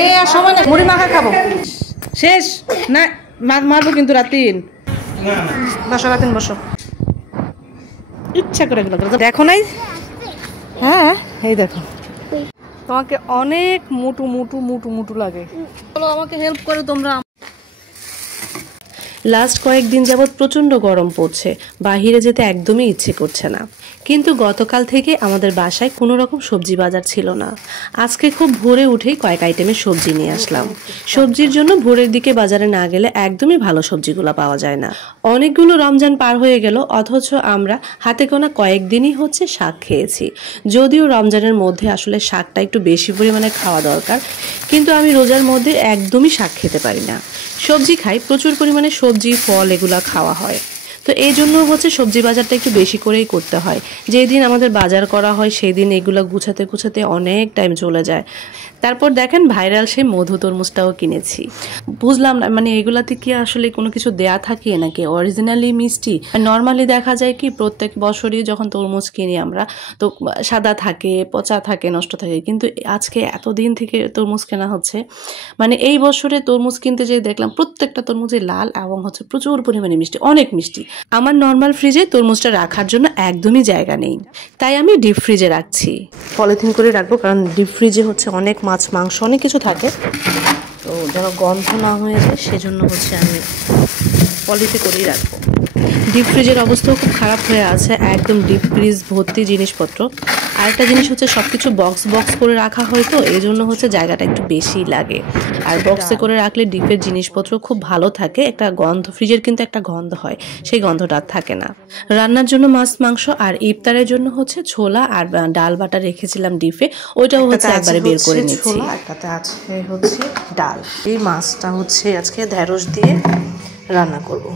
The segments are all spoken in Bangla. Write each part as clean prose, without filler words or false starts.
এই আর সময় না, মুড়ি মাখা খাবো শেষ না, মারবো কিন্তু রাতিন। বসো রাতিন বসো, ইচ্ছা করে এগুলো দেখো নাই। হ্যাঁ এই দেখো, তোমাকে অনেক মোটু মোটু মোটু মোটু লাগে। চলো আমাকে হেল্প করো তোমরা। লাস্ট কয়েকদিন যাবৎ প্রচণ্ড গরম পড়ছে, বাহিরে যেতে একদমই ইচ্ছে করছে না। কিন্তু গতকাল থেকে আমাদের বাসায় কোনো রকম সবজি বাজার ছিল না। আজকে খুব ভোরে উঠেই কয়েক আইটেমের সবজি নিয়ে আসলাম। সবজির জন্য ভোরের দিকে বাজারে না গেলে একদমই ভালো সবজিগুলো পাওয়া যায় না। অনেকগুলো রমজান পার হয়ে গেল, অথচ আমরা হাতে গোনা কয়েকদিনই হচ্ছে শাক খেয়েছি। যদিও রমজানের মধ্যে আসলে শাকটা একটু বেশি পরিমাণে খাওয়া দরকার, কিন্তু আমি রোজার মধ্যে একদমই শাক খেতে পারি না। সবজি খাই, প্রচুর পরিমাণে সবজি ফল এগুলা খাওয়া হয়। তো এই জন্য হচ্ছে সবজি বাজারটা একটু বেশি করেই করতে হয়। যেদিন আমাদের বাজার করা হয় সেই দিন এগুলো গুছাতে গুছাতে অনেক টাইম চলে যায়। তারপর দেখেন ভাইরাল সেই মধু তরমুজটাও কিনেছি। বুঝলাম না মানে এগুলাতে কি আসলে কোনো কিছু দেয়া থাকে নাকি অরিজিনালি মিষ্টি। নর্মালি দেখা যায় কি প্রত্যেক বছরই যখন তরমুজ কিনি আমরা, তো সাদা থাকে, পচা থাকে, নষ্ট থাকে, কিন্তু আজকে এতদিন থেকে তরমুজ কেনা হচ্ছে, মানে এই বছরে তরমুজ কিনতে যেয়ে দেখলাম প্রত্যেকটা তরমুজে লাল এবং হচ্ছে প্রচুর পরিমাণে মিষ্টি, অনেক মিষ্টি। আমার নর্মাল ফ্রিজে তরমুজটা রাখার জন্য একদমই জায়গা নেই, তাই আমি ডিপ ফ্রিজে রাখছি। পলিথিন করে রাখবো, কারণ ডিপ ফ্রিজে হচ্ছে অনেক মাছ মাংস অনেক কিছু থাকে, তো যেন গন্ধ না হয়ে যায় সেজন্য হচ্ছে আমি পলিতে করেই রাখবো। ডিপ ফ্রিজের অবস্থাও খুব খারাপ হয়ে আছে, একদম ডিপ ফ্রিজ ভর্তি জিনিসপত্র। আরেকটা জিনিস হচ্ছে সবকিছু বক্স বক্স করে রাখা হয়, তো এই জন্য হচ্ছে জায়গাটা একটু বেশি লাগে। আর বক্সে করে রাখলে ডিপের জিনিসপত্র খুব ভালো থাকে, একটা গন্ধ, ফ্রিজের কিন্তু একটা গন্ধ হয়, সেই গন্ধটা থাকে না। রান্নার জন্য মাছ মাংস আর ইফতারের জন্য হচ্ছে ছোলা আর ডাল বাটা রেখেছিলাম ডিপে, ওইটাও হচ্ছে একবারে বের করে নিচ্ছি। একটাতে আছে হচ্ছে ডাল, এই মাছটা হচ্ছে আজকে ঢেঁড়স দিয়ে রান্না করব।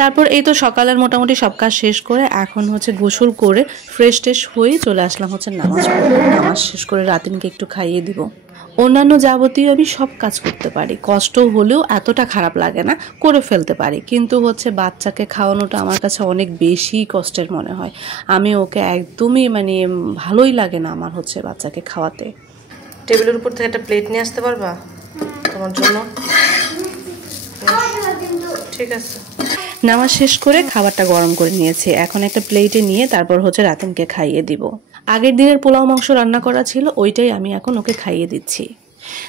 তারপর এই তো সকালের মোটামুটি সব কাজ শেষ করে এখন হচ্ছে গোসল করে ফ্রেশ ট্রেশ হয়ে চলে আসলাম হচ্ছে নামাজ পড়তে। নামাজ শেষ করে রাতিনকে একটু খাইয়ে দিব। অন্যান্য যাবতীয় আমি সব কাজ করতে পারি, কষ্ট হলেও এতটা খারাপ লাগে না, করে ফেলতে পারি। কিন্তু হচ্ছে বাচ্চাকে খাওয়ানোটা আমার কাছে অনেক বেশি কষ্টের মনে হয়। আমি ওকে একদমই মানে ভালোই লাগে না আমার হচ্ছে বাচ্চাকে খাওয়াতে। টেবিলের উপর থেকে একটা প্লেট নিয়ে আসতে পারবা তোমার জন্য? ঠিক আছে। নামাজ শেষ করে খাবারটা গরম করে নিয়েছি, এখন একটা প্লেটে নিয়ে তারপর হচ্ছে রাতিনকে খাইয়ে দিব। আগের দিনের পোলাও মাংস রান্না করা ছিল, ওইটাই আমি এখন ওকে খাইয়ে দিচ্ছি।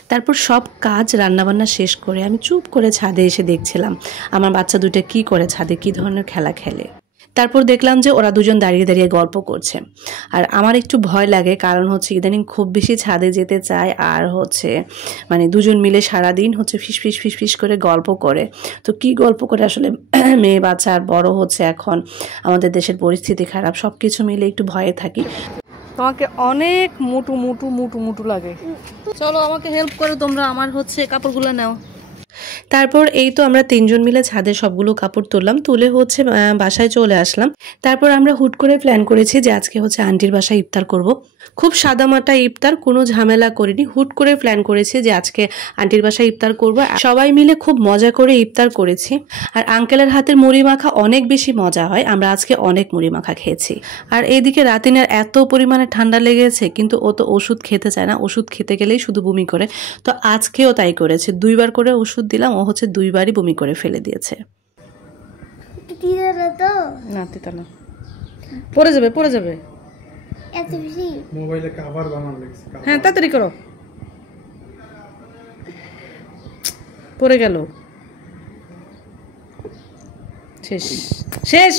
তারপর সব কাজ রান্নাবান্না শেষ করে আমি চুপ করে ছাদে এসে দেখছিলাম আমার বাচ্চা দুটো কি করে, ছাদে কি ধরনের খেলা খেলে। তারপর দেখলাম যে ওরা দুজন দাঁড়িয়ে দাঁড়িয়ে গল্প করছে। আর আমার একটু ভয় লাগে, কারণ হচ্ছে ইদানিং খুব বেশি ছাদে যেতে চায়, আর হচ্ছে মানে দুজন মিলে সারাদিন হচ্ছে ফিস ফিস ফিস ফিস করে গল্প করে। তো কি গল্প করে আসলে মেয়ে বাচ্চা আর বড় হচ্ছে, এখন আমাদের দেশের পরিস্থিতি খারাপ, সব কিছু মিলে একটু ভয়ে থাকি। তোমাকে অনেক মোটু মোটু মোটু মোটু লাগে। চলো আমাকে হেল্প করো তোমরা, আমার হচ্ছে কাপড়গুলো নাও। তারপর এই তো আমরা তিনজন মিলে ছাদে সবগুলো কাপড় তুললাম, তুলে হচ্ছে বাসায় চলে আসলাম। তারপর আমরা হুট করে প্ল্যান করেছি যে আজকে হচ্ছে আন্টির বাসায় ইফতার করব। খুব সাদামাটা ইফতার, কোনো ঝামেলা করিনি, হুট করে প্ল্যান করেছি যে আজকে আন্টির বাসায় ইফতার করব। সবাই মিলে খুব মজা করে ইফতার করেছি। আর আঙ্কেলের হাতের মুড়ি মাখা অনেক বেশি মজা হয়, আমরা আজকে অনেক মুড়ি মাখা খেয়েছি। আর এইদিকে রাতিনের এত পরিমাণে ঠান্ডা লেগেছে, কিন্তু ও তো ওষুধ খেতে চায় না, ওষুধ খেতে গেলেই শুধু বমি করে। তো আজকেও তাই করেছে, 2বার করে ওষুধ দিলাম, ও হচ্ছে 2বারই বমি করে ফেলে দিয়েছে। না তিতা না, পড়ে যাবে পড়ে যাবে। মোবাইলে কভার বানানো লাগছে। হ্যাঁ তাড়াতাড়ি করো, পড়ে গেল। শেষ শেষ।